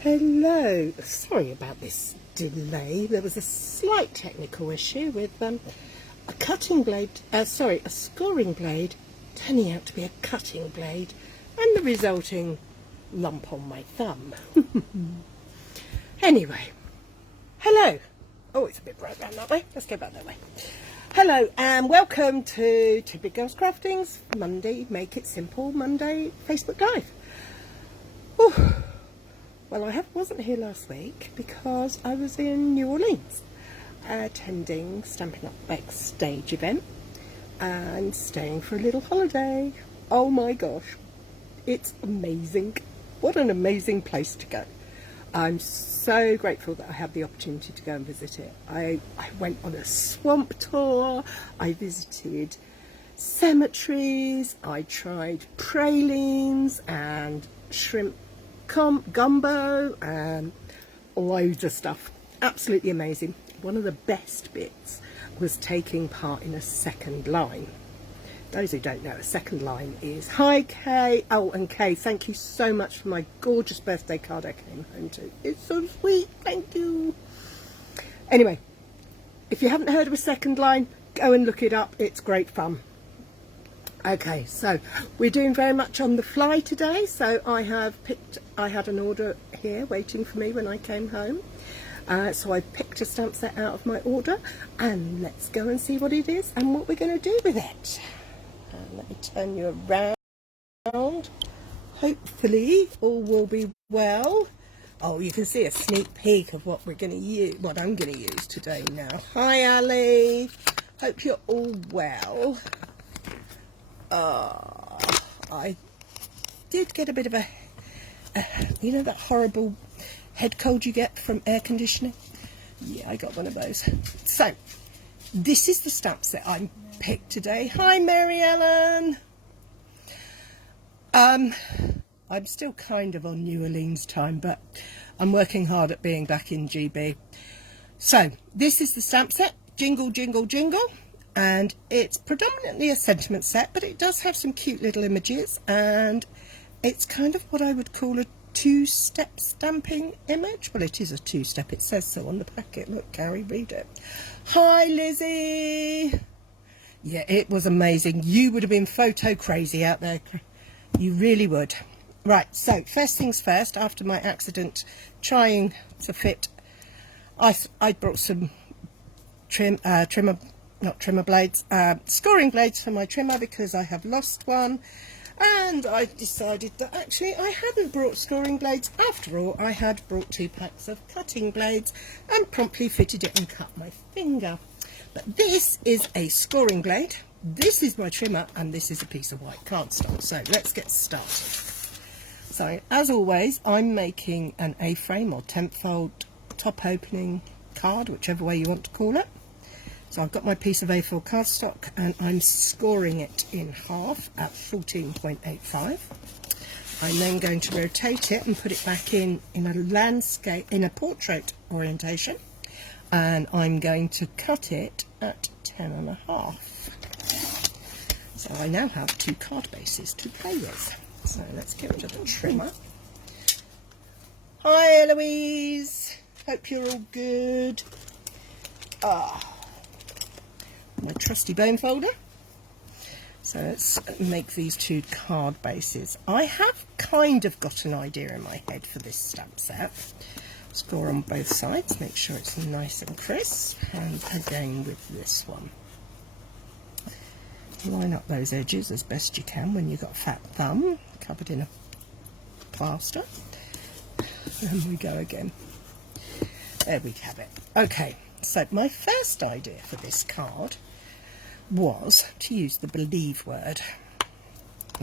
Hello, sorry about this delay. There was a slight technical issue with a scoring blade turning out to be a cutting blade and the resulting lump on my thumb. Anyway, hello. Oh, it's a bit bright round that way. Let's go back that way. Hello and welcome to Two Big Girls Craftings Monday Make It Simple Monday Facebook Live. Ooh. Well, I wasn't here last week because I was in New Orleans attending Stampin' Up backstage event and staying for a little holiday. Oh my gosh, it's amazing. What an amazing place to go. I'm so grateful that I had the opportunity to go and visit it. I went on a swamp tour, I visited cemeteries, I tried pralines and shrimp gumbo and loads of stuff. Absolutely amazing. One of the best bits was taking part in a second line. Those who don't know, a second line is hi Kay. Oh, and Kay, thank you so much for my gorgeous birthday card I came home to. It's so sweet, thank you. Anyway, if you haven't heard of a second line, go and look it up. It's great fun. Okay, so we're doing very much on the fly today. So I had an order here waiting for me when I came home. So I picked a stamp set out of my order and let's go and see what it is and what we're going to do with it. Let me turn you around. Hopefully all will be well. Oh, you can see a sneak peek of what we're going to use, what I'm going to use today now. Hi Ali, hope you're all well. I did get a bit of a you know that horrible head cold you get from air conditioning? Yeah, I got one of those. So, this is the stamp set I picked today. Hi Mary Ellen! I'm still kind of on New Orleans time, but I'm working hard at being back in GB. So, this is the stamp set, Jingle, Jingle, Jingle. And it's predominantly a sentiment set, but it does have some cute little images, and it's kind of what I would call a two-step stamping image. Well, it is a two-step, it says so on the packet. Look, Cary, read it. Hi Lizzie! Yeah, it was amazing. You would have been photo crazy out there. You really would. Right, so first things first, after my accident trying to fit, I brought some scoring blades for my trimmer because I have lost one, and I decided that actually I hadn't brought scoring blades after all. I had brought 2 packs of cutting blades and promptly fitted it and cut my finger. But this is a scoring blade, this is my trimmer, and this is a piece of white cardstock. So let's get started. So as always, I'm making an A-frame or 10th fold top opening card, whichever way you want to call it. So I've got my piece of A4 cardstock and I'm scoring it in half at 14.85. I'm then going to rotate it and put it back in a landscape, in a portrait orientation, and I'm going to cut it at 10.5. So I now have 2 card bases to play with. So let's get rid of the trimmer. Hi Eloise, hope you're all good. My trusty bone folder. So let's make these 2 card bases. I have kind of got an idea in my head for this stamp set. Score on both sides, make sure it's nice and crisp, and again with this one. Line up those edges as best you can when you've got a fat thumb covered in a plaster. And we go again. There we have it. Okay, so my first idea for this card was to use the believe word.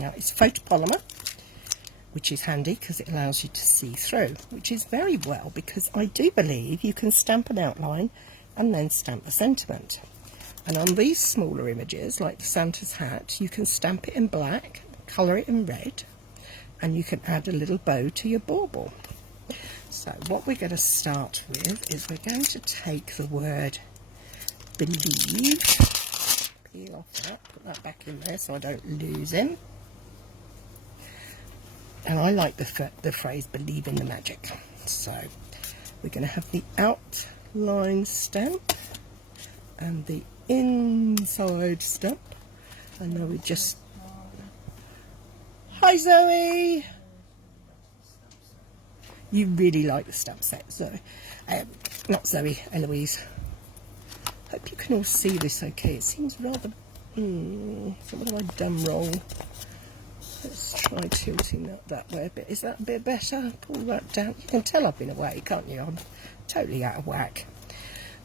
Now it's photopolymer, which is handy because it allows you to see through, which is very well because I do believe you can stamp an outline and then stamp the sentiment. And on these smaller images, like the Santa's hat, you can stamp it in black, colour it in red, and you can add a little bow to your bauble. So what we're going to start with is we're going to take the word believe, peel off that, put that back in there so I don't lose him. and I like the phrase "believe in the magic." So we're going to have the outline stamp and the inside stamp, and now we just... Hi Zoe! You really like the stamp set, Zoe. Not Zoe, Eloise. Hope you can all see this okay. It seems rather... so what have I done wrong? Let's try tilting that way a bit. Is that a bit better? Pull that down. You can tell I've been away, can't you? I'm totally out of whack.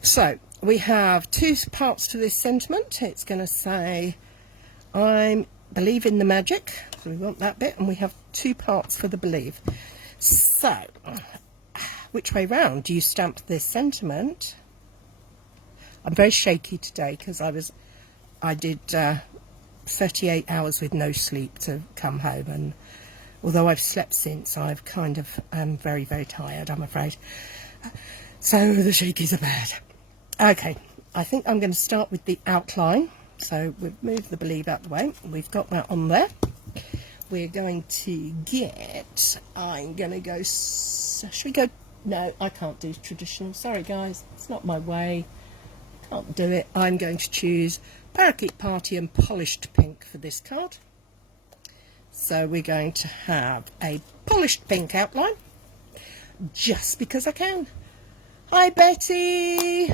So we have two parts to this sentiment. It's going to say, I believe in the magic. So we want that bit, and we have two parts for the believe. So, which way round do you stamp this sentiment? I'm very shaky today because I did 38 hours with no sleep to come home, and although I've slept since, I've kind of very, very tired, I'm afraid. So the shakies are bad. Okay, I think I'm going to start with the outline. So we've moved the believe out the way. We've got that on there. We're going to get... I'm going to go... Should we go... No, I can't do traditional. Sorry, guys. It's not my way. Can't do it. I'm going to choose Parakeet Party and Polished Pink for this card. So we're going to have a polished pink outline, just because I can. Hi, Betty.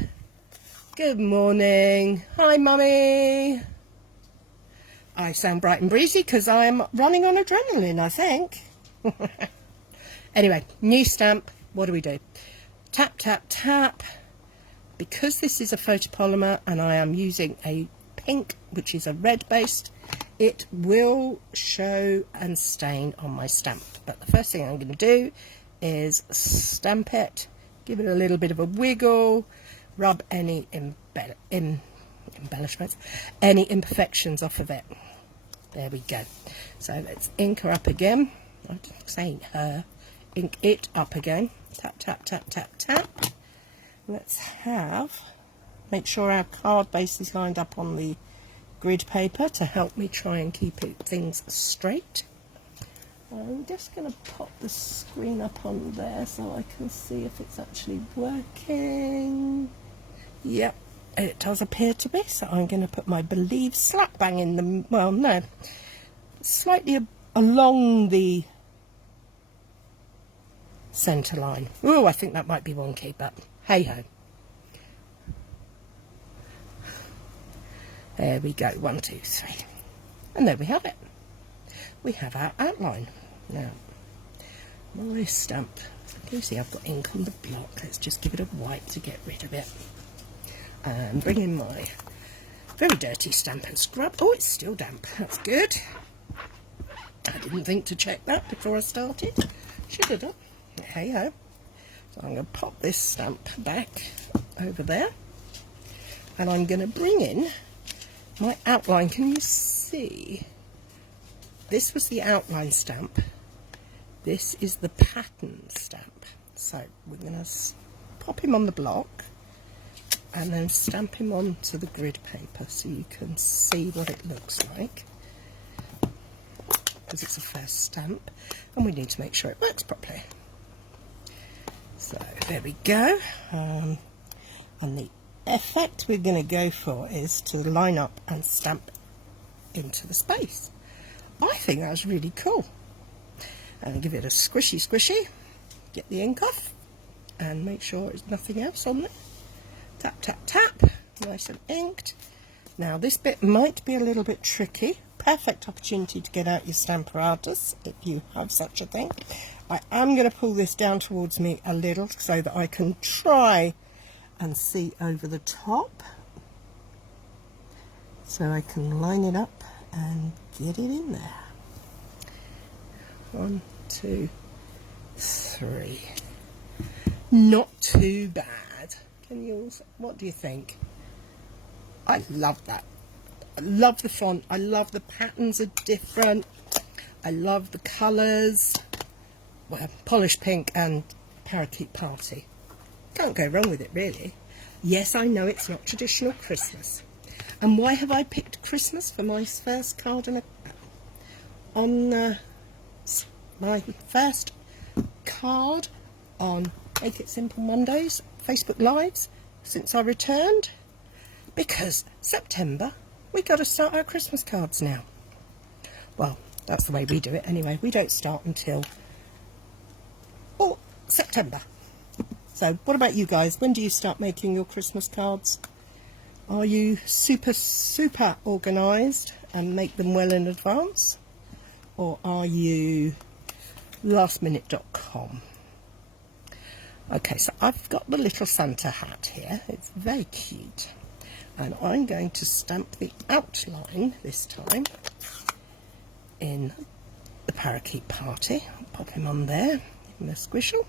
Good morning. Hi, Mummy. I sound bright and breezy because I am running on adrenaline, I think. Anyway, new stamp. What do we do? Tap, tap, tap. Because this is a photopolymer and I am using a pink, which is a red based, it will show and stain on my stamp. But the first thing I'm going to do is stamp it, give it a little bit of a wiggle, rub any embellishments, any imperfections off of it. There we go. So let's ink her up again. I'm saying her. Ink it up again. Tap, tap, tap, tap, tap. Let's make sure our card base is lined up on the grid paper to help me try and keep things straight. I'm just going to pop the screen up on there so I can see if it's actually working. Yep, it does appear to be. So I'm going to put my believe slap bang in the... Well, no. Slightly along the centre line. Oh, I think that might be wonky, but hey-ho. There we go. 1, 2, 3. And there we have it. We have our outline. Now, my stamp. You see I've got ink on the block. Let's just give it a wipe to get rid of it. And bring in my very dirty Stampin' Scrub. Oh, it's still damp. That's good. I didn't think to check that before I started. Should have done. Hey ho. So I'm going to pop this stamp back over there. And I'm going to bring in my outline. Can you see? This was the outline stamp. This is the pattern stamp. So we're going to pop him on the block and then stamp him onto the grid paper so you can see what it looks like. Because it's a first stamp and we need to make sure it works properly. So there we go. And the effect we're going to go for is to line up and stamp into the space. I think that's really cool. And give it a squishy squishy, get the ink off and make sure there's nothing else on there. Tap tap tap, nice and inked. Now this bit might be a little bit tricky. Perfect opportunity to get out your Stamparatus if you have such a thing. I am going to pull this down towards me a little so that I can try and see over the top, so I can line it up and get it in there. 1, 2, 3. Not too bad. Can you also, what do you think? I love that. I love the font. I love the patterns are different. I love the colours. Well, Polished Pink and Parakeet Party. Can't go wrong with it, really. Yes, I know it's not traditional Christmas. And why have I picked Christmas for my first card on my first card on Make It Simple Mondays Facebook Lives since I returned, because September we got to start our Christmas cards now. Well, that's the way we do it anyway. We don't start until September. So what about you guys? When do you start making your Christmas cards? Are you super organised and make them well in advance? Or are you lastminute.com? Okay, so I've got the little Santa hat here. It's very cute. And I'm going to stamp the outline this time in the parakeet party. I'll pop him on there, give him a squishle.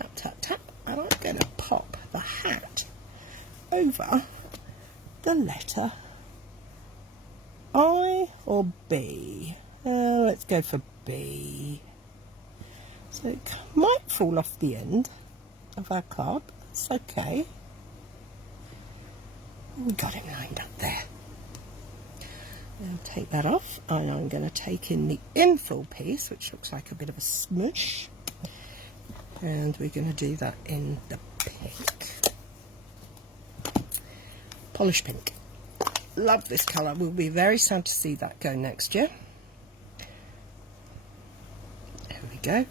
Tap, tap, tap. And I'm going to pop the hat over the letter I or B. Let's go for B. So it might fall off the end of our card, but that's okay. We got him lined up there. I'll take that off, and I'm going to take in the infill piece, which looks like a bit of a smush. And we're going to do that in the pink. Polish pink. Love this colour. We'll be very sad to see that go next year. There we go.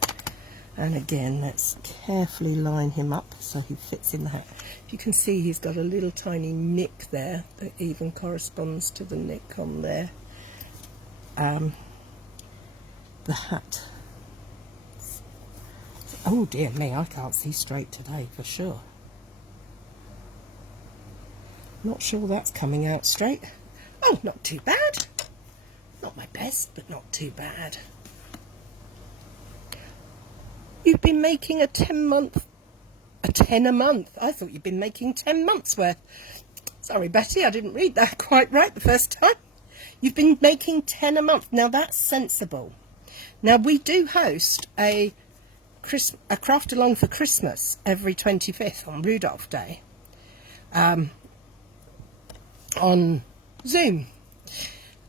And again, let's carefully line him up so he fits in the hat. You can see he's got a little tiny nick there that even corresponds to the nick on there. The hat. Oh dear me, I can't see straight today for sure. Not sure that's coming out straight. Oh, not too bad. Not my best, but not too bad. You've been making a 10 a month. I thought you'd been making 10 months worth. Sorry, Betty, I didn't read that quite right the first time. You've been making 10 a month. Now that's sensible. Now we do host a craft along for Christmas every 25th on Rudolph Day. On Zoom.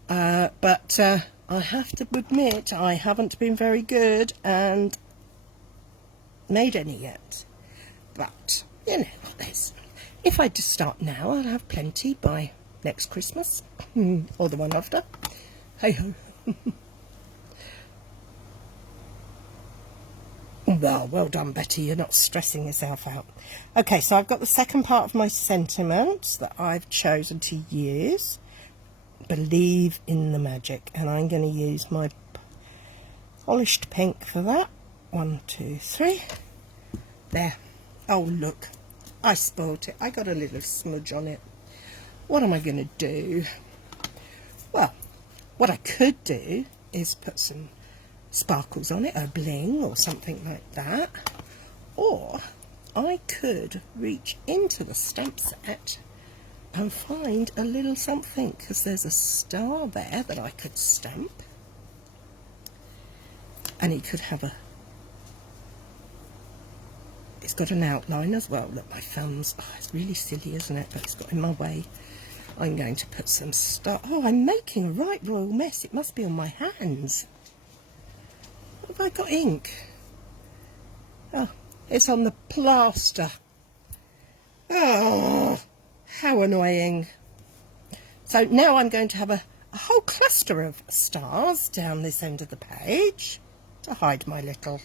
But I have to admit I haven't been very good and made any yet. But, you know, if I just start now, I'll have plenty by next Christmas. Or the one after. Hey-ho. Well done, Betty. You're not stressing yourself out. Okay, so I've got the second part of my sentiment that I've chosen to use. Believe in the magic. And I'm going to use my polished pink for that. 1, 2, 3. There. Oh, look. I spoilt it. I got a little smudge on it. What am I going to do? Well, what I could do is put some sparkles on it, a bling or something like that. Or I could reach into the stamp set and find a little something, because there's a star there that I could stamp. And it could have it's got an outline as well. Look, my thumbs, it's really silly, isn't it? But it's got in my way. I'm going to put some star. Oh, I'm making a right royal mess. It must be on my hands. Have I got ink? Oh, it's on the plaster. Oh, how annoying. So now I'm going to have a whole cluster of stars down this end of the page to hide my little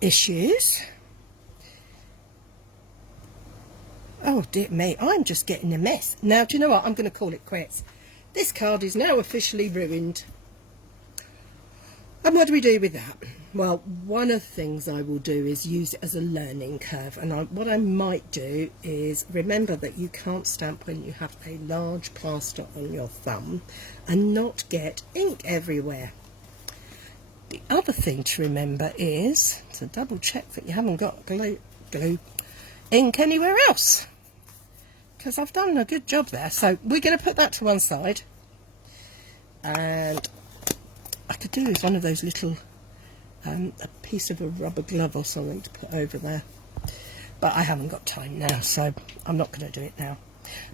issues. Oh dear me, I'm just getting a mess. Now, do you know what? I'm going to call it quits. This card is now officially ruined. And what do we do with that? Well, one of the things I will do is use it as a learning curve. And what I might do is remember that you can't stamp when you have a large plaster on your thumb and not get ink everywhere. The other thing to remember is to double check that you haven't got glue ink anywhere else, because I've done a good job there. So we're going to put that to one side, and I could do with one of those little a piece of a rubber glove or something to put over there, but I haven't got time now, so I'm not going to do it now.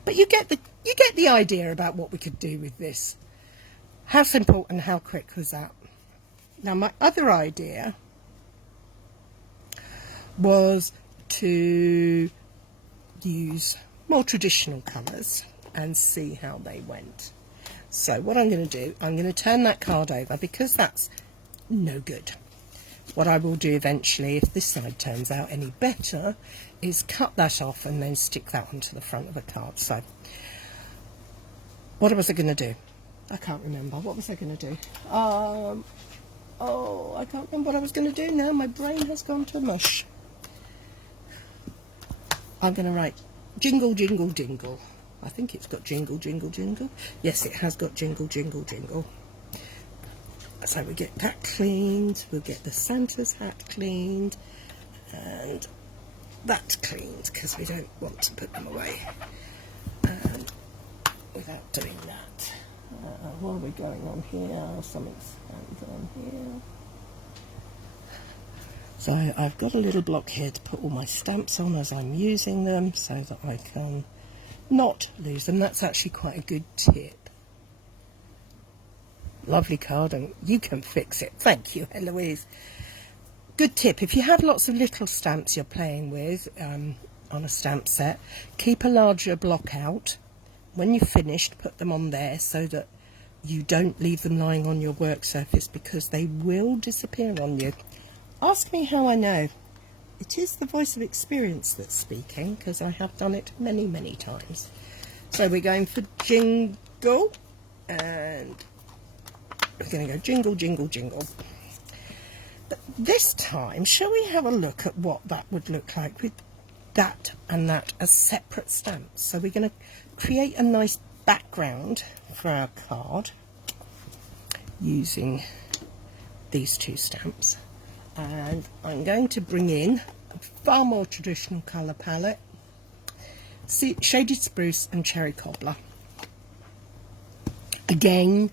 But you get the idea about what we could do with this. How simple and how quick was that? Now my other idea was to use more traditional colours and see how they went. So what I'm going to do, I'm going to turn that card over because that's no good. What I will do eventually, if this side turns out any better, is cut that off and then stick that onto the front of the card. So what was I going to do? I can't remember. What was I going to do? Oh, I can't remember what I was going to do now. My brain has gone to mush. I'm going to write Jingle, Jingle, Jingle. I think it's got Jingle, Jingle, Jingle. Yes, it has got Jingle, Jingle, Jingle. So we get that cleaned, we'll get the Santa's hat cleaned, and that cleaned, because we don't want to put them away without doing that. What are we going on here? Something's on here. So I've got a little block here to put all my stamps on as I'm using them, so that I can not lose them. That's actually quite a good tip. Lovely card, and you can fix it. Thank you, Eloise. Good tip. If you have lots of little stamps you're playing with on a stamp set, keep a larger block out. When you've finished, put them on there so that you don't leave them lying on your work surface, because they will disappear on you. Ask me how I know. It is the voice of experience that's speaking, because I have done it many, many times. So we're going for Jingle, and we're going to go Jingle, Jingle, Jingle. But this time, shall we have a look at what that would look like with that and that as separate stamps? So we're going to create a nice background for our card using these two stamps. And I'm going to bring in a far more traditional colour palette, Shaded Spruce and Cherry Cobbler. Again,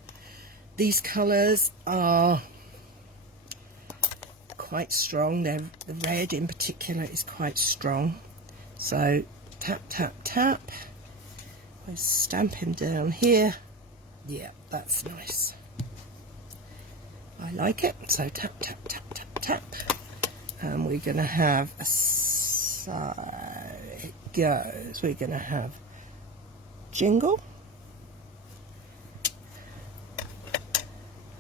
these colours are quite strong. The red in particular is quite strong. So tap, tap, tap. We're stamping down here. Yeah, that's nice. I like it. So tap, tap, tap, tap, tap. And we're going to have a, so it goes. We're going to have Jingle.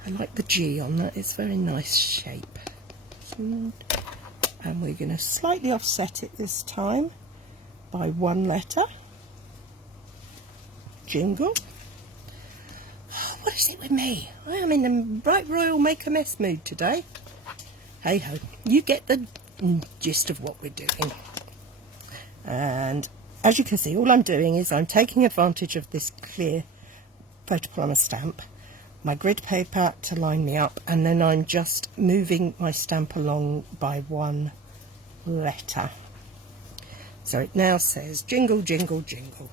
I like the G on that, it's a very nice shape. And we're going to slightly offset it this time by one letter. Jingle. Oh, what is it with me? I am in the right royal make a mess mood today. Hey ho, you get the gist of what we're doing. And as you can see, all I'm doing is I'm taking advantage of this clear photopolymer stamp, my grid paper to line me up, and then I'm just moving my stamp along by one letter. So it now says Jingle, Jingle, Jingle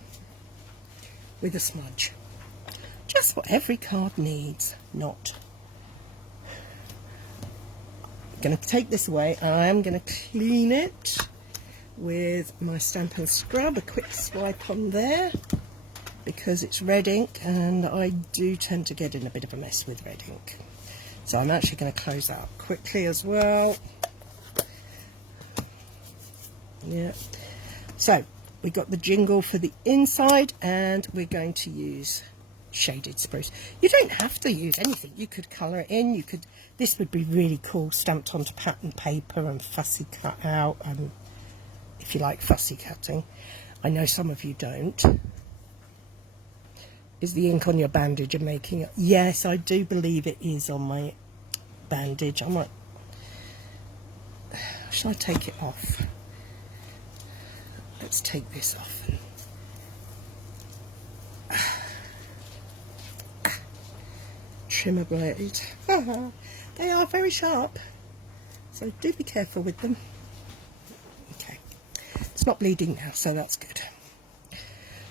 with a smudge. Just what every card needs, not. I'm going to take this away and I am going to clean it with my Stampin' Scrub, a quick swipe on there, because it's red ink and I do tend to get in a bit of a mess with red ink. So I'm actually going to close that up quickly as well. Yeah. So we got the Jingle for the inside, and we're going to use Shaded Spruce. You don't have to use anything. You could colour it in. You could. This would be really cool, stamped onto pattern paper and fussy cut out. If you like fussy cutting, I know some of you don't. Is the ink on your bandage and making it? Yes, I do believe it is on my bandage. I might. Shall I take it off? Let's take this off. Trimmer blade. They are very sharp, so do be careful with them. Okay, it's not bleeding now, so that's good.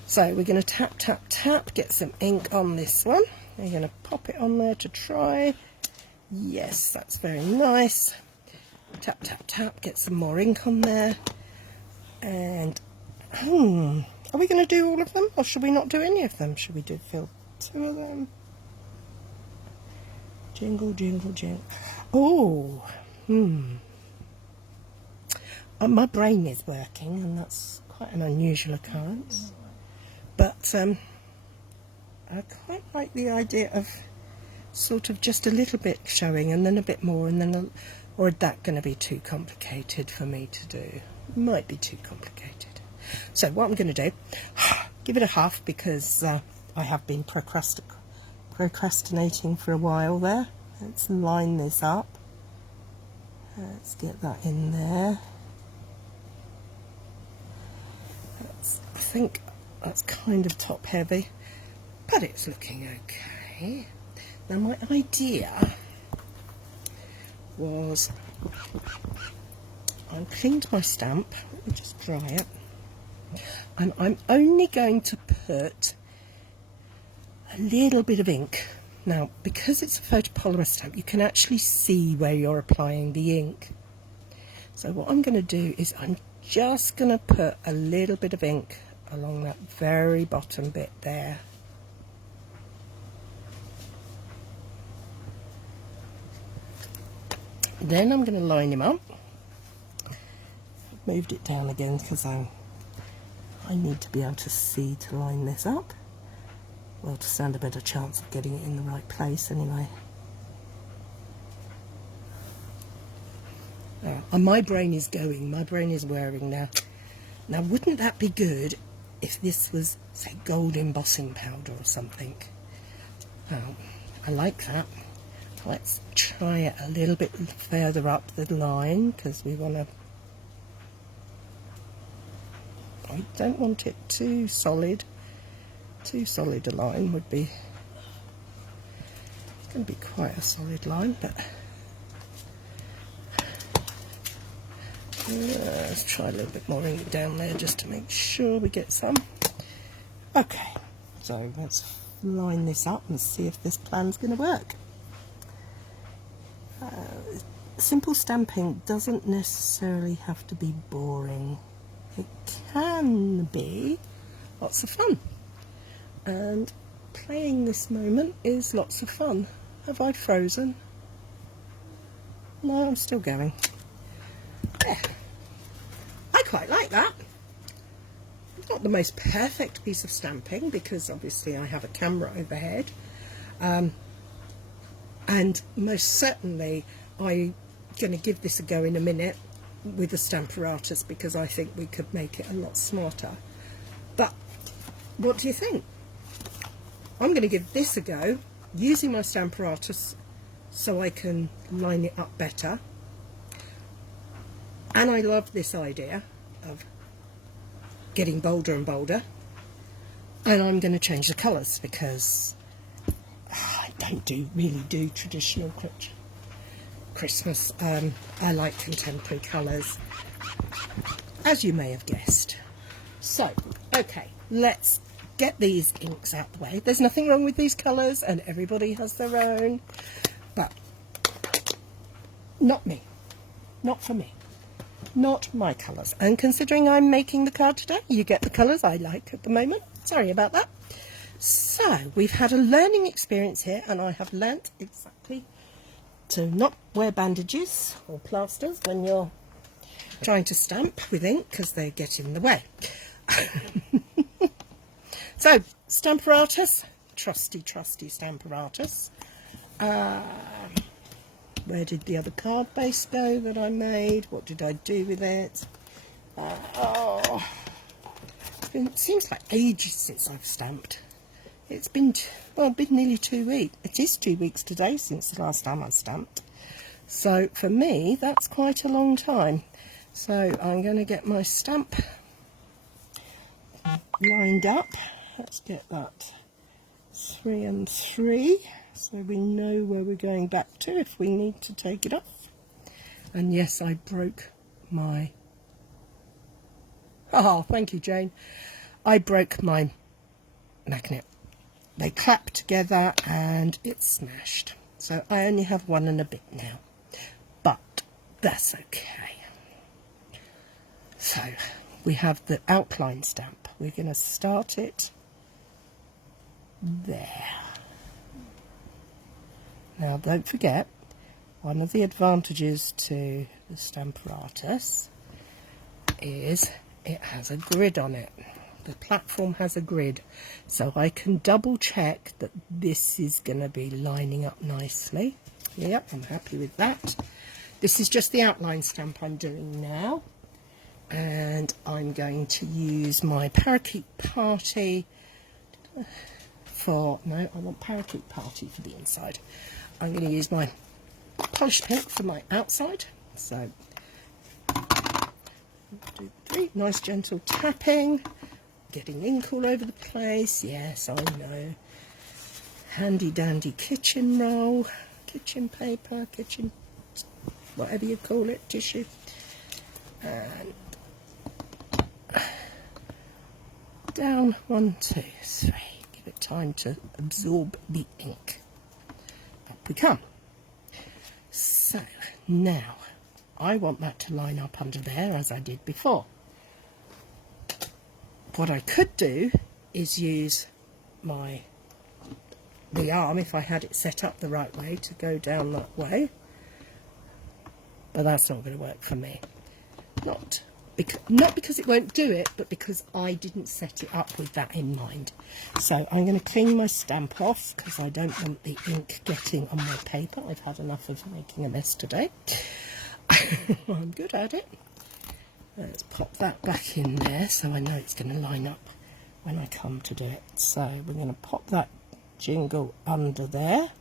So we're going to tap, tap, tap, get some ink on this one. We're going to pop it on there to try. Yes, that's very nice. Tap, tap, tap, get some more ink on there. And, are we going to do all of them, or should we not do any of them? Should we do fill 2 of them? Jingle, jingle, jingle. Oh, my brain is working, and that's quite an unusual occurrence. But I quite like the idea of sort of just a little bit showing and then a bit more, and then or is that going to be too complicated for me to do? Might be too complicated. So what I'm going to do, give it a half, because I have been procrastinating for a while there. Let's line this up. Let's get that in there. I think that's kind of top heavy, but it's looking okay. Now my idea was, I cleaned my stamp, let me just dry it, and I'm only going to put a little bit of ink. Now, because it's a photopolymer stamp, you can actually see where you're applying the ink. So what I'm going to do is I'm just going to put a little bit of ink along that very bottom bit there. Then I'm going to line him up. I've moved it down again because I need to be able to see to line this up. Well, to stand a better chance of getting it in the right place anyway. And my brain is going, my brain is whirring now. Now, wouldn't that be good if this was, say, gold embossing powder or something? Oh, I like that. Let's try it a little bit further up the line, because we want to... I don't want it too solid. Too solid a line would be... It's going to be quite a solid line, but... let's try a little bit more ink down there just to make sure we get some. Okay, so let's line this up and see if this plan's going to work. Simple stamping doesn't necessarily have to be boring. It can be lots of fun. And playing this moment is lots of fun. Have I frozen? No, I'm still going. There. I quite like that. It's not the most perfect piece of stamping, because obviously I have a camera overhead. And most certainly I'm going to give this a go in a minute with a Stamparatus, because I think we could make it a lot smarter. But what do you think? I'm going to give this a go using my Stamparatus so I can line it up better. And I love this idea of getting bolder and bolder. And I'm going to change the colours, because I don't really do traditional Christmas. I like contemporary colours, as you may have guessed. So, okay, let's get these inks out the way. There's nothing wrong with these colours, and everybody has their own, but not me. Not for me. Not my colours. And considering I'm making the card today, you get the colours I like at the moment. Sorry about that. So, we've had a learning experience here, and I have learnt exactly to not wear bandages or plasters when you're trying to stamp with ink, because they get in the way. So, Stamparatus, trusty Stamparatus. Where did the other card base go that I made? What did I do with it? It seems like ages since I've stamped. It's been, well, been nearly 2 weeks. It is 2 weeks today since the last time I stamped. So for me, that's quite a long time. So I'm going to get my stamp lined up. Let's get that 3 and 3, so we know where we're going back to if we need to take it off. And yes, I broke my... Oh, thank you, Jane. I broke my magnet. They clapped together and it smashed. So I only have 1 and a bit now. But that's okay. So we have the outline stamp. We're going to start it there. Now don't forget, one of the advantages to the Stamparatus is it has a grid on it. The platform has a grid, so I can double check that this is going to be lining up nicely. Yep, I'm happy with that. This is just the outline stamp I'm doing now, and I'm going to use my Parakeet Party for, no, I want Parakeet Party for the inside. I'm going to use my polished pink for my outside. So, 1, 2, 3, nice gentle tapping, getting ink all over the place. Yes, I know. Handy dandy kitchen roll, kitchen paper, kitchen, whatever you call it, tissue. And down, 1, 2, 3. Give it time to absorb the ink. Up we come. So now I want that to line up under there as I did before. What I could do is use the arm, if I had it set up the right way, to go down that way. But that's not going to work for me. Not because it won't do it, but because I didn't set it up with that in mind. So I'm going to clean my stamp off because I don't want the ink getting on my paper. I've had enough of making a mess today. I'm good at it. Let's pop that back in there so I know it's going to line up when I come to do it. So we're going to pop that jingle under there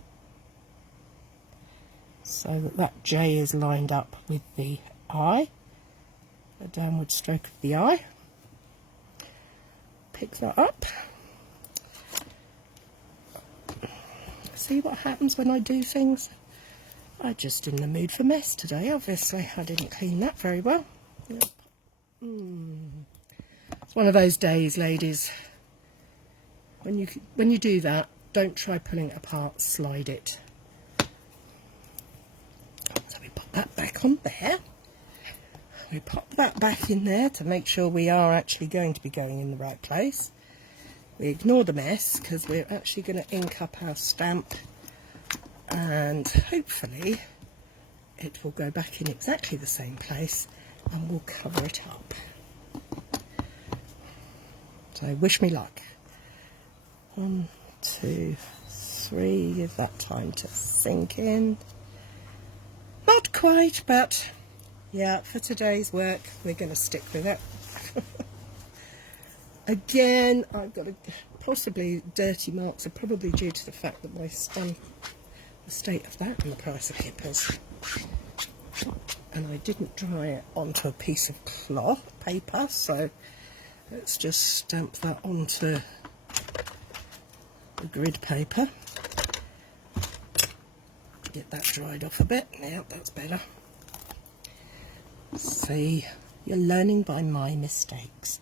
so that that J is lined up with the I. A downward stroke of the eye. Pick that up. See what happens when I do things? I'm just in the mood for mess today, obviously. I didn't clean that very well. Yep. It's one of those days, ladies. When you do that, don't try pulling it apart, slide it. So we put that back on there. We pop that back in there to make sure we are actually going to be going in the right place. We ignore the mess because we're actually going to ink up our stamp, and hopefully it will go back in exactly the same place and we'll cover it up. So wish me luck. 1, 2, 3, give that time to sink in. Not quite, but yeah, for today's work, we're going to stick with it. Again, I've got possibly dirty marks are probably due to the fact that my stamp, the state of that and the price of hippers. And I didn't dry it onto a piece of cloth paper, so let's just stamp that onto the grid paper. Get that dried off a bit. Yeah, that's better. See, you're learning by my mistakes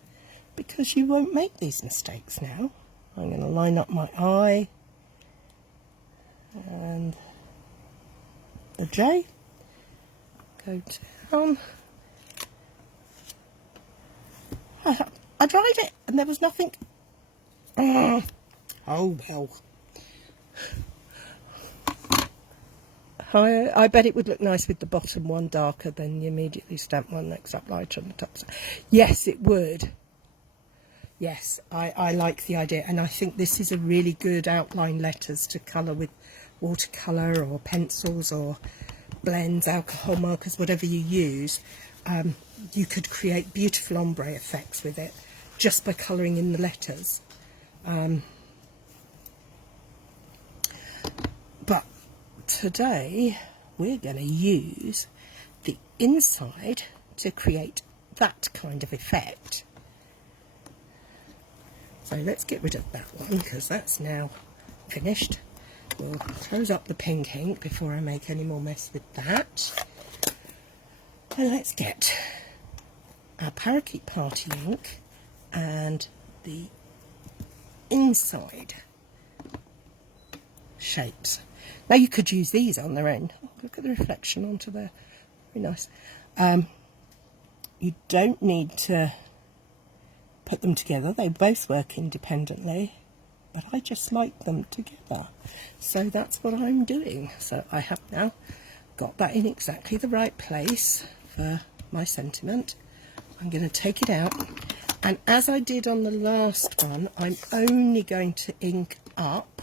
because you won't make these mistakes now. I'm going to line up my eye and the J. Go down. I dried it and there was nothing. Oh well. I bet it would look nice with the bottom one darker than the immediately stamped one next up lighter on the top. Yes, it would. Yes, I like the idea, and I think this is a really good outline letters to colour with watercolour or pencils or blends, alcohol markers, whatever you use. You could create beautiful ombre effects with it just by colouring in the letters. But today we're going to use the inside to create that kind of effect. So let's get rid of that one because that's now finished. We'll close up the pink ink before I make any more mess with that. And let's get our Parakeet Party ink and the inside shapes. Now you could use these on their own. Oh, look at the reflection onto there. Very nice. You don't need to put them together. They both work independently, but I just like them together. So that's what I'm doing. So I have now got that in exactly the right place for my sentiment. I'm going to take it out, and as I did on the last one, I'm only going to ink up.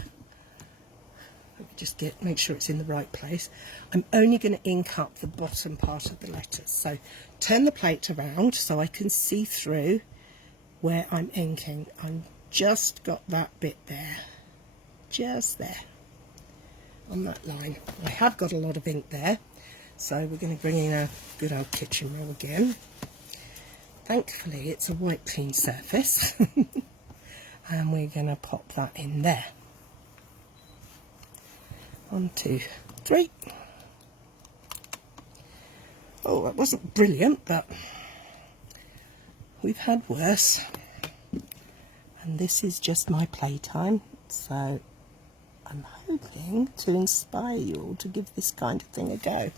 Let me just make sure it's in the right place. I'm only going to ink up the bottom part of the letters. So turn the plate around so I can see through where I'm inking. I've just got that bit there, just there on that line. I have got a lot of ink there, so we're going to bring in a good old kitchen roll again. Thankfully it's a white clean surface and we're going to pop that in there. 1, 2, 3. Oh, that wasn't brilliant, but we've had worse. And this is just my playtime, so I'm hoping to inspire you all to give this kind of thing a go.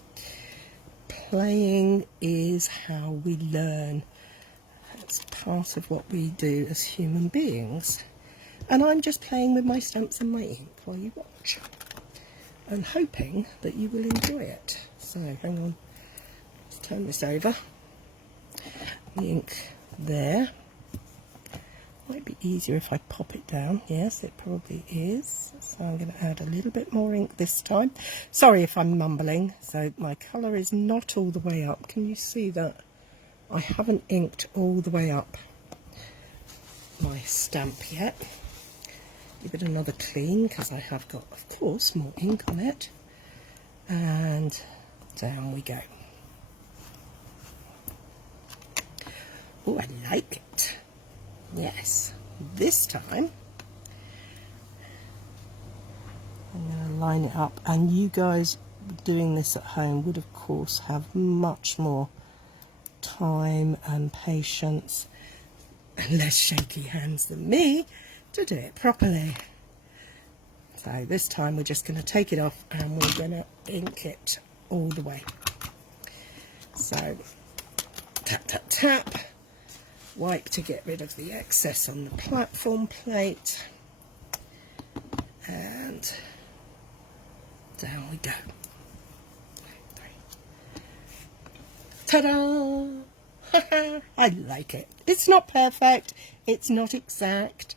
Playing is how we learn. It's part of what we do as human beings. And I'm just playing with my stamps and my ink while you watch. And hoping that you will enjoy it. So hang on, let's turn this over. The ink there. Might be easier if I pop it down. Yes, it probably is. So I'm going to add a little bit more ink this time. Sorry if I'm mumbling. So my colour is not all the way up. Can you see that? I haven't inked all the way up my stamp yet. Give it another clean because I have got, of course, more ink on it. And down we go. Oh, I like it. Yes. This time, I'm going to line it up. And you guys doing this at home would, of course, have much more time and patience and less shaky hands than me to do it properly. So this time we're just going to take it off and we're going to ink it all the way. So tap, tap, tap. Wipe to get rid of the excess on the platform plate. And down we go. Ta-da! I like it. It's not perfect. It's not exact.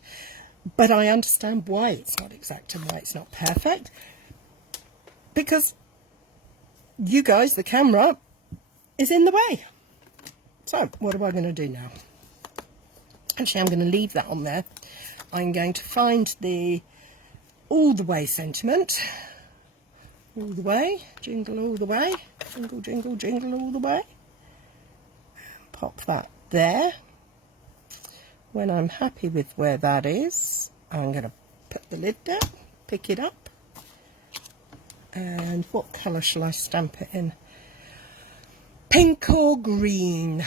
But I understand why it's not exact and why it's not perfect. Because you guys, the camera, is in the way. So, what am I going to do now? Actually, I'm going to leave that on there. I'm going to find the all the way sentiment. All the way. Jingle all the way. Jingle, jingle, jingle all the way. Pop that there. When I'm happy with where that is, I'm going to put the lid down, pick it up, and what colour shall I stamp it in? Pink or green?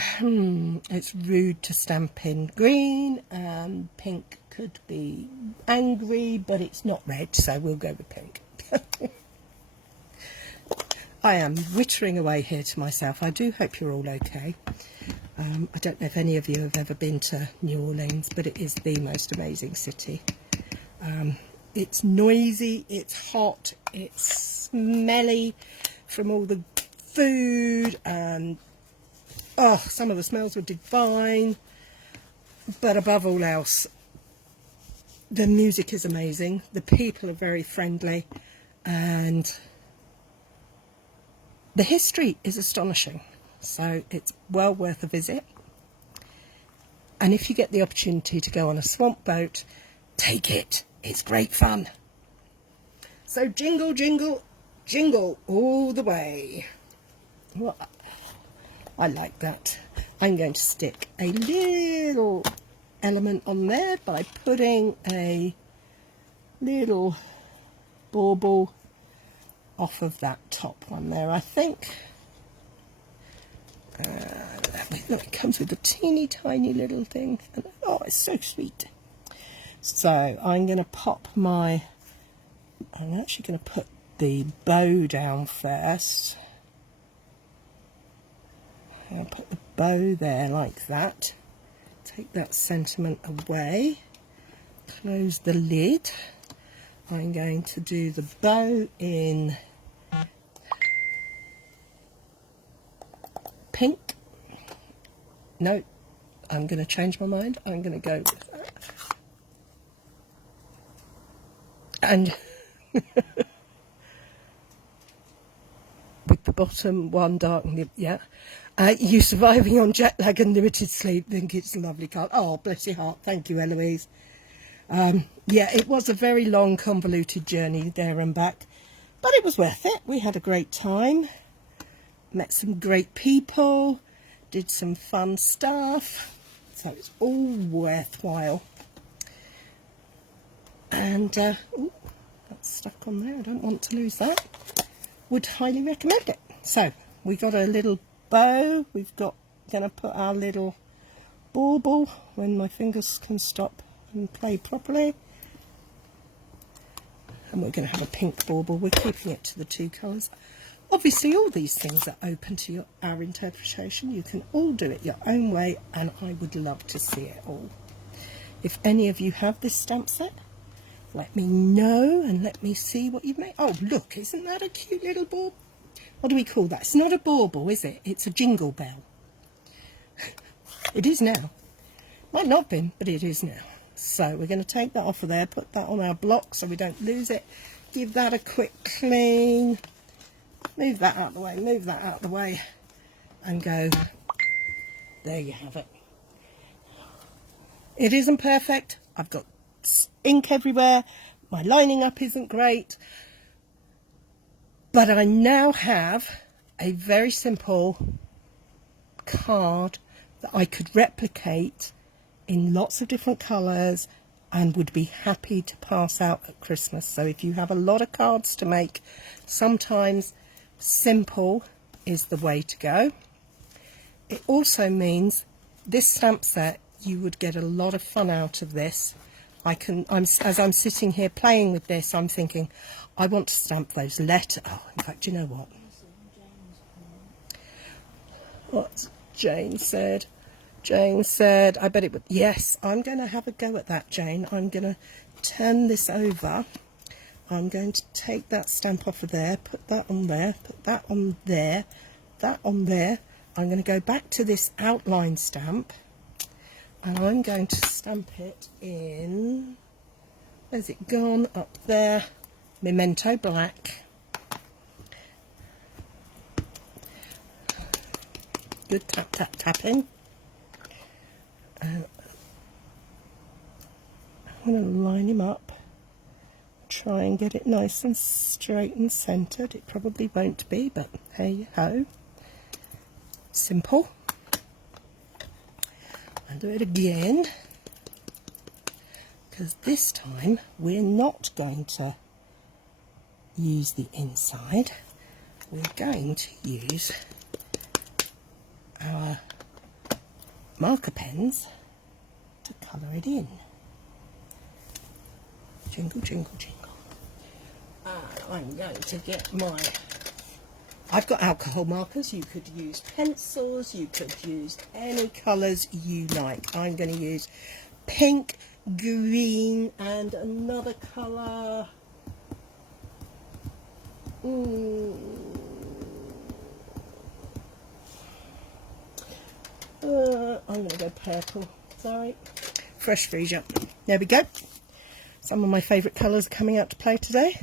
It's rude to stamp in green, and pink could be angry, but it's not red, so we'll go with pink. I am wittering away here to myself. I do hope you're all okay. I don't know if any of you have ever been to New Orleans, but it is the most amazing city. It's noisy, it's hot, it's smelly from all the food, and oh, some of the smells were divine. But above all else, the music is amazing, the people are very friendly, and the history is astonishing. So it's well worth a visit. And if you get the opportunity to go on a swamp boat, take it. It's great fun. So jingle, jingle, jingle all the way. Well, I like that. I'm going to stick a little element on there by putting a little bauble off of that top one there, I think. Look, it comes with a teeny tiny little thing, and oh, it's so sweet. So I'm going to pop my, I'm actually going to put the bow down first. I'll put the bow there like that. Take that sentiment away. Close the lid. I'm going to do the bow in pink. No, I'm going to change my mind. I'm going to go with that. And with the bottom one dark, yeah. You surviving on jet lag and limited sleep. Think it's a lovely card. Oh, bless your heart. Thank you, Eloise. Yeah, it was a very long, convoluted journey there and back, but it was worth it. We had a great time, met some great people, did some fun stuff, so it's all worthwhile. And ooh, that's stuck on there. I don't want to lose that. Would highly recommend it. So we got a little bow. We've got going to put our little bauble when my fingers can stop and play properly. And we're going to have a pink bauble. We're keeping it to the 2 colours. Obviously, all these things are open to our interpretation. You can all do it your own way, and I would love to see it all. If any of you have this stamp set, let me know and let me see what you've made. Oh, look, isn't that a cute little bauble? What do we call that? It's not a bauble, is it? It's a jingle bell. It is now. Might not have been, but it is now. So we're going to take that off of there, put that on our block so we don't lose it. Give that a quick clean. Move that out of the way, move that out of the way, and go. There you have it. It isn't perfect. I've got ink everywhere. My lining up isn't great. But I now have a very simple card that I could replicate in lots of different colours and would be happy to pass out at Christmas. So if you have a lot of cards to make, sometimes simple is the way to go. It also means this stamp set, you would get a lot of fun out of this. As I'm sitting here playing with this, I'm thinking, I want to stamp those letters. Oh, in fact, you know what? What Jane said. Jane said, I bet it would. Yes, I'm going to have a go at that, Jane. I'm going to turn this over. I'm going to take that stamp off of there, put that on there, put that on there, that on there. I'm going to go back to this outline stamp, and I'm going to stamp it in, where's it gone? Up there, Memento Black. Good tap, tap, tapping. I'm going to line him up, try and get it nice and straight and centred. It probably won't be, but hey ho. Simple. I'll do it again, because this time we're not going to use the inside. We're going to use our marker pens to colour it in. Jingle, jingle, jingle. I'm going to get my... I've got alcohol markers. You could use pencils. You could use any colours you like. I'm going to use pink, green, and another colour. I'm going to go purple. Sorry. Fresh freesia. There we go. Some of my favourite colours are coming out to play today.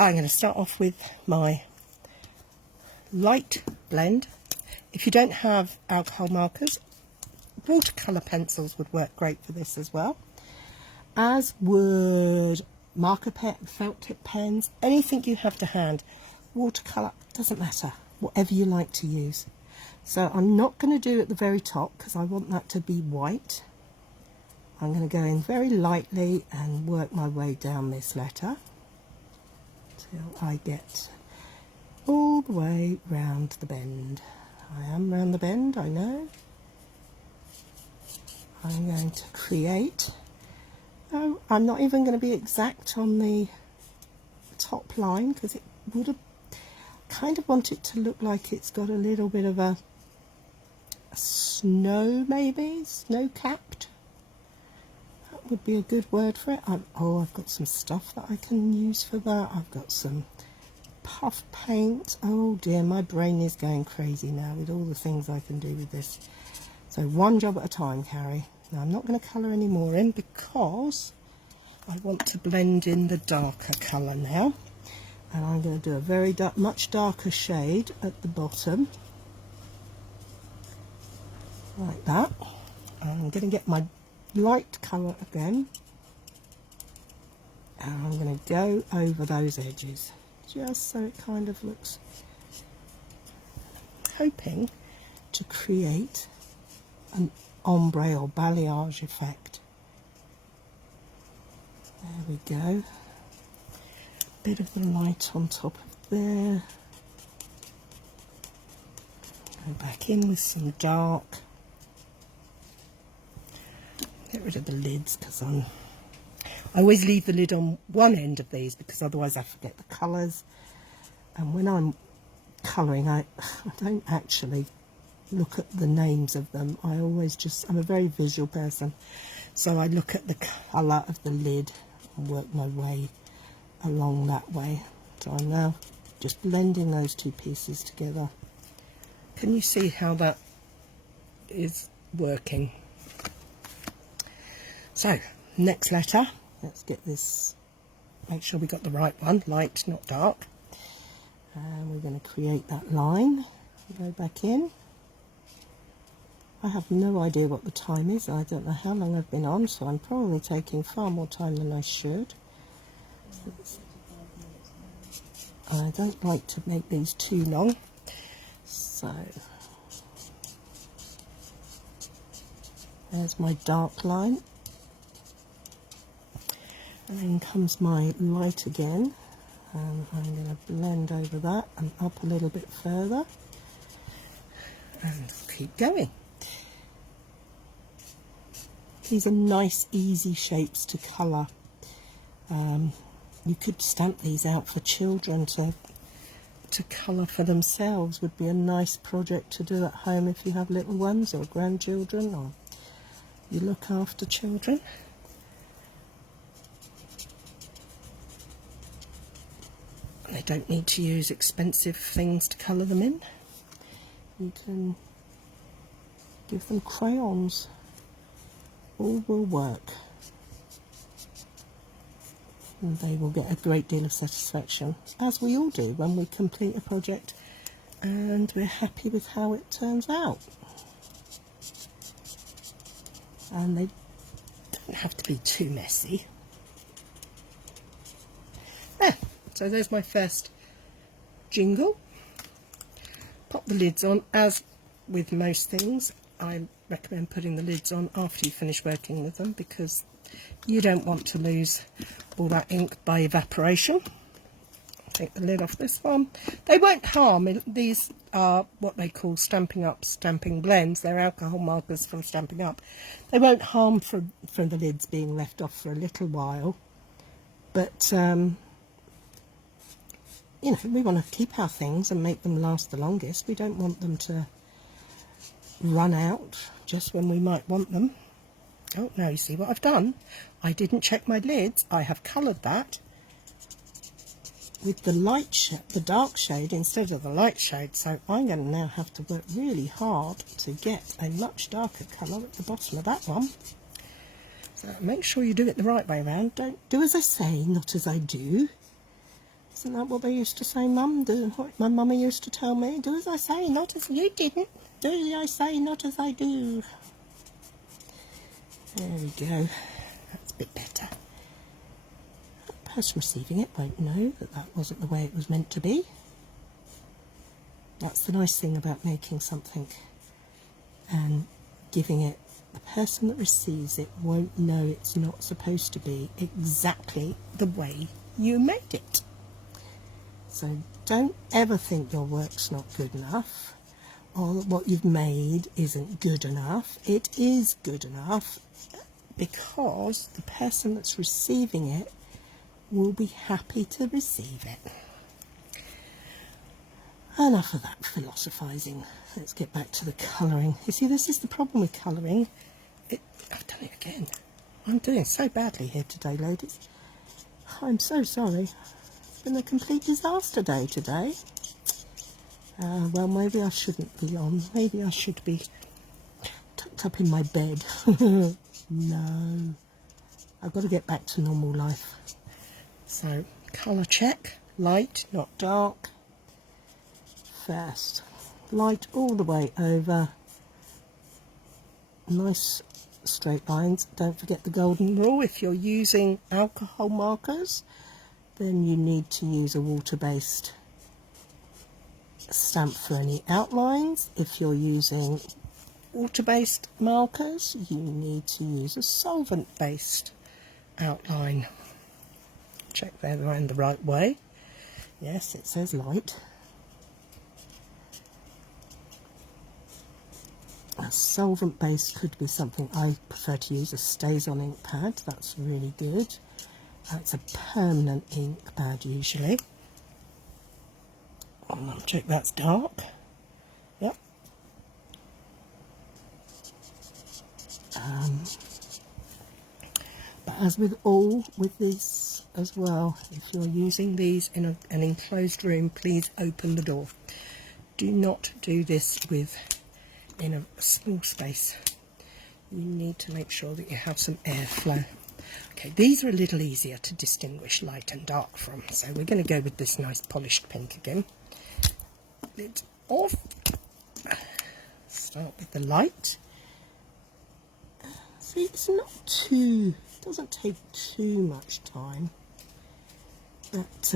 I'm going to start off with my light blend. If you don't have alcohol markers, watercolour pencils would work great for this as well. As would marker pen, felt tip pens, anything you have to hand. Watercolour, doesn't matter, whatever you like to use. So I'm not going to do at the very top because I want that to be white. I'm going to go in very lightly and work my way down this letter till I get all the way round the bend. I am round the bend, I know. I'm going to create, oh, I'm not even going to be exact on the top line because it would have, kind of want it to look like it's got a little bit of a snow, maybe, snow capped. That would be a good word for it. Oh, I've got some stuff that I can use for that. I've got some puff paint. Oh dear, my brain is going crazy now with all the things I can do with this. So one job at a time, Cary. Now I'm not going to colour any more in because I want to blend in the darker colour now. And I'm going to do a very much darker shade at the bottom. Like that. And I'm going to get my light colour again. And I'm going to go over those edges. Just so it kind of looks, hoping to create an ombre or balayage effect. There we go. Bit of the light on top of there. Go back in with some dark. Get rid of the lids because I always leave the lid on one end of these because otherwise I forget the colours. And when I'm colouring, I don't actually look at the names of them. I'm a very visual person. So I look at the colour of the lid and work my way along that way. So I'm now just blending those two pieces together. Can you see how that is working? So, next letter. Let's get this, make sure we got the right one, light, not dark. And we're going to create that line. Go back in. I have no idea what the time is. I don't know how long I've been on, so I'm probably taking far more time than I should. I don't like to make these too long. So, there's my dark line. And then comes my light again, and I'm going to blend over that and up a little bit further and keep going. These are nice easy shapes to colour. You could stamp these out for children to colour for themselves. Would be a nice project to do at home if you have little ones or grandchildren or you look after children. They don't need to use expensive things to colour them in. You can give them crayons. All will work. And they will get a great deal of satisfaction, as we all do when we complete a project and we're happy with how it turns out. And they don't have to be too messy. There. So there's my first jingle. Pop the lids on. As with most things, I recommend putting the lids on after you finish working with them because you don't want to lose all that ink by evaporation. Take the lid off this one. They won't harm. These are what they call Stampin' Up stamping blends. They're alcohol markers from Stampin' Up. They won't harm from the lids being left off for a little while. But you know, we want to keep our things and make them last the longest. We don't want them to run out just when we might want them. Oh, now you see what I've done. I didn't check my lids. I have coloured that with the light shade, the dark shade instead of the light shade. So I'm going to now have to work really hard to get a much darker colour at the bottom of that one. So make sure you do it the right way around. Don't do as I say, not as I do. Isn't that what they used to say, Mum? What my mummy used to tell me? Do as I say, not as you didn't. Do as I say, not as I do. There we go. That's a bit better. The person receiving it won't know that that wasn't the way it was meant to be. That's the nice thing about making something and giving it. The person that receives it won't know it's not supposed to be exactly the way you made it. So don't ever think your work's not good enough or that what you've made isn't good enough. It is good enough because the person that's receiving it will be happy to receive it. Enough of that philosophising. Let's get back to the colouring. You see, this is the problem with colouring. I've done it again. I'm doing so badly here today, ladies. I'm so sorry. It's been a complete disaster day today. Well, maybe I shouldn't be on. Maybe I should be tucked up in my bed. No. I've got to get back to normal life. So, colour check. Light, not dark. First. Light all the way over. Nice straight lines. Don't forget the golden rule. If you're using alcohol markers, then you need to use a water-based stamp for any outlines. If you're using water-based markers, you need to use a solvent-based outline. Check they're going the right way. Yes, it says light. A solvent base could be something. I prefer to use a stays on ink pad. That's really good. It's a permanent ink pad usually. I'll check that's dark. Yep. But as with this as well, if you're using these in an enclosed room, please open the door. Do not do this in a small space. You need to make sure that you have some airflow. Okay, these are a little easier to distinguish light and dark from, so we're going to go with this nice polished pink again. Lid off. Start with the light. See, it's not too, it doesn't take too much time, but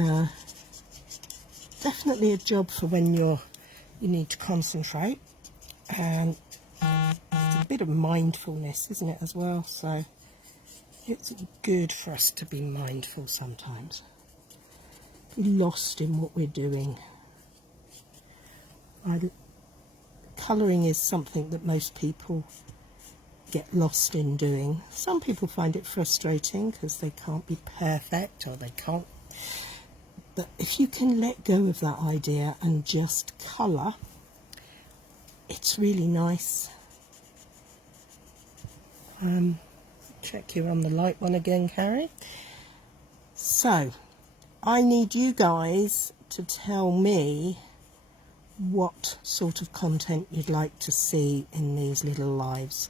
definitely a job for when you need to concentrate. And it's a bit of mindfulness, isn't it, as well? So it's good for us to be mindful sometimes. Be lost in what we're doing. Colouring is something that most people get lost in doing. Some people find it frustrating because they can't be perfect or they can't. But if you can let go of that idea and just colour, it's really nice. Check you're on the light one again, Cary. So, I need you guys to tell me what sort of content you'd like to see in these little lives.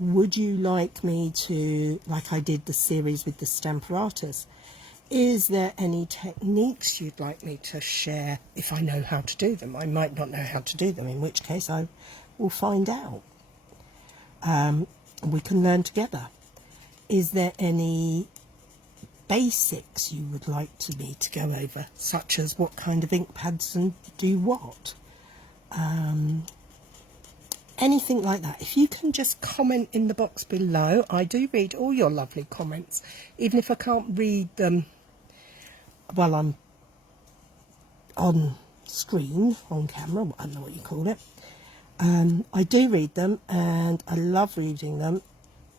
Would you like me to, like I did the series with the Stamparatus, is there any techniques you'd like me to share if I know how to do them? I might not know how to do them, in which case I will find out. We can learn together. Is there any basics you would like me to go over, such as what kind of ink pads and do what? Anything like that. If you can just comment in the box below. I do read all your lovely comments, even if I can't read them while I'm on screen, on camera, I don't know what you call it. I do read them and I love reading them,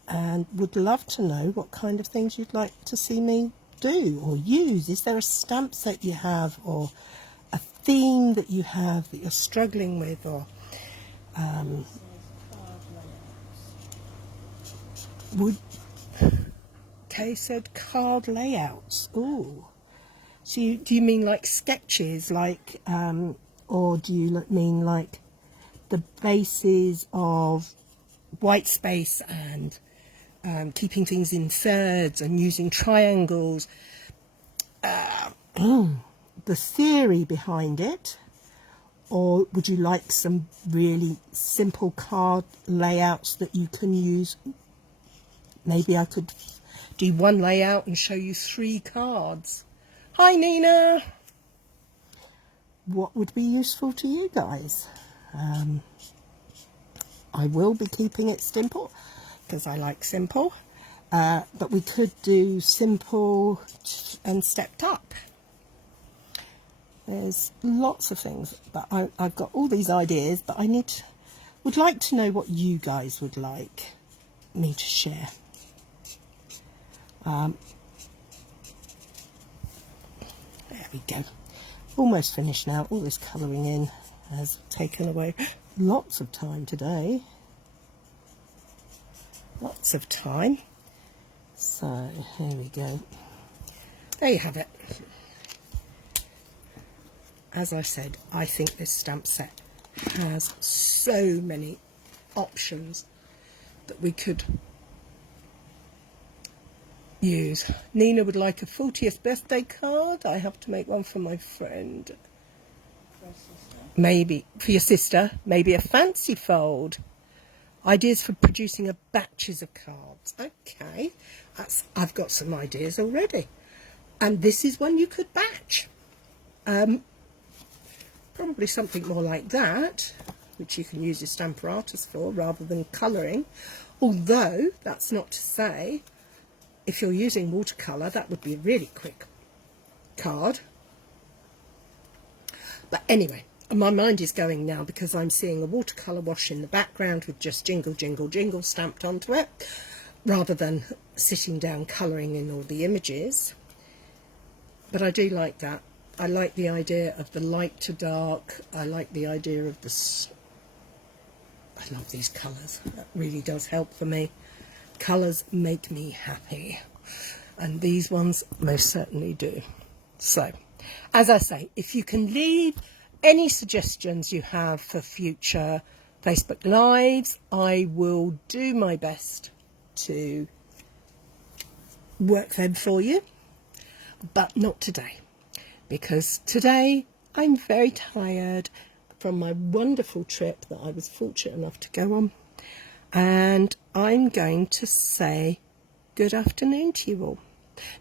and would love to know what kind of things you'd like to see me do or use. Is there a stamp set you have, or a theme that you have that you're struggling with, or Kay said card layouts. Ooh. So do you mean like sketches, like, or do you mean like the bases of white space and keeping things in thirds and using triangles? The theory behind it, or would you like some really simple card layouts that you can use? Maybe I could do one layout and show you 3 cards. Hi Nina! What would be useful to you guys? I will be keeping it simple because I like simple, but we could do simple and stepped up. There's lots of things, but I've got all these ideas, but would like to know what you guys would like me to share. There we go. Almost finished now. All this colouring in has taken away lots of time today. Lots of time. So here we go. there you have it. As I said, I think this stamp set has so many options that we could use. Nina would like a 40th birthday card. I have to make one for my friend. Maybe for your sister, maybe a fancy fold. Ideas for producing a batches of cards. Okay, I've got some ideas already. And this is one you could batch. Probably something more like that, which you can use your Stamparatus for rather than colouring. Although, that's not to say, if you're using watercolour, that would be a really quick card. But anyway, my mind is going now because I'm seeing a watercolour wash in the background with just Jingle, Jingle, Jingle stamped onto it, rather than sitting down colouring in all the images. But I do like that. I like the idea of the light to dark. I like the idea of the... I love these colours. That really does help for me. Colours make me happy. And these ones most certainly do. So, as I say, if you can leave any suggestions you have for future Facebook Lives, I will do my best to work them for you. But not today. Because today I'm very tired from my wonderful trip that I was fortunate enough to go on, and I'm going to say good afternoon to you all.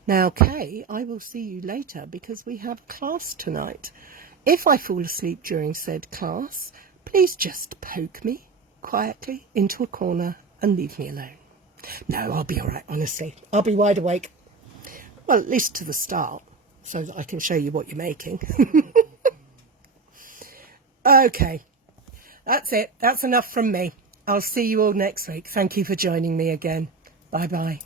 Now, Kay, I will see you later because we have class tonight. If I fall asleep during said class, please just poke me quietly into a corner and leave me alone. No, I'll be all right, honestly. I'll be wide awake. Well, at least to the start, so that I can show you what you're making. Okay, that's it. That's enough from me. I'll see you all next week. Thank you for joining me again. Bye-bye.